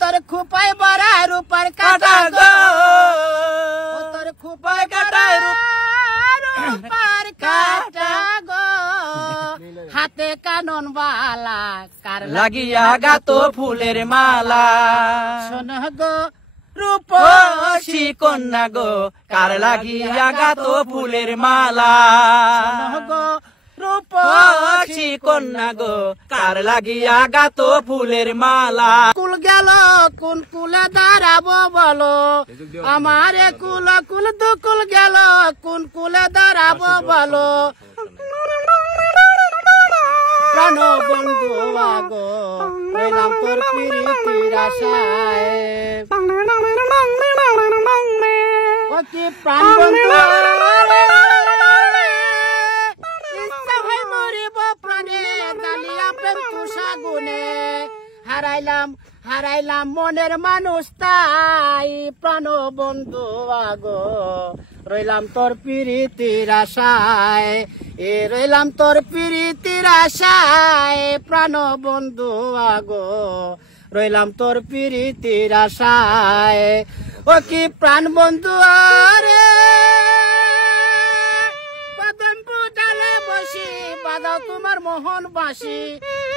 তোর খুপাই বড়া রূপার কাটা গো তোর খুপাই কাটা রূপার কাটা গো হাতে কানন বালা কার লাগিয়া গাতো ফুলের মালা শোন গো রূপসী কন্যা গো কার লাগিয়া গাতো ফুলের মালা গো রূপসী কন্যা গো কার লাগিয়া গাতো ফুলের মালা কুল গেল কোন কুলে দাঁড়াবো বলো আমার কুল কুল দুকুল গেল কোন কুলে দাঁড়াবো বলো প্রাণ বন্ধু আগো রইলাম তোর প্রীতির আশায় ও কি প্রাণ বন্ধু ইচ্ছা হয় মরিব প্রাণে জালিয়া প্রেম তুষা গুনে হারাইলাম মনের মানুষ তাই প্রাণ বন্ধু আগো রইলাম তোর প্রীতির আশায় রইলাম তোর প্রীতির আশায় প্রাণ বন্ধু আগো রইলাম তোর প্রীতির আশায় ও কি প্রাণ বন্ধু আরে কদম পুটালে বসি বাজাও তোমার মোহন বাসি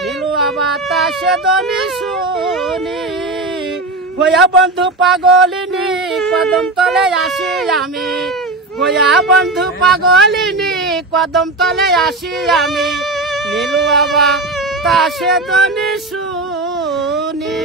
নীলু বাতাসে দনি শুনি হইয়া বন্ধু পাগলিনী কদম তলে আসি আমি হইয়া বন্ধু পাগলিনী কদম তলে আসি আমি নীলু বাতাসে দনি শুনি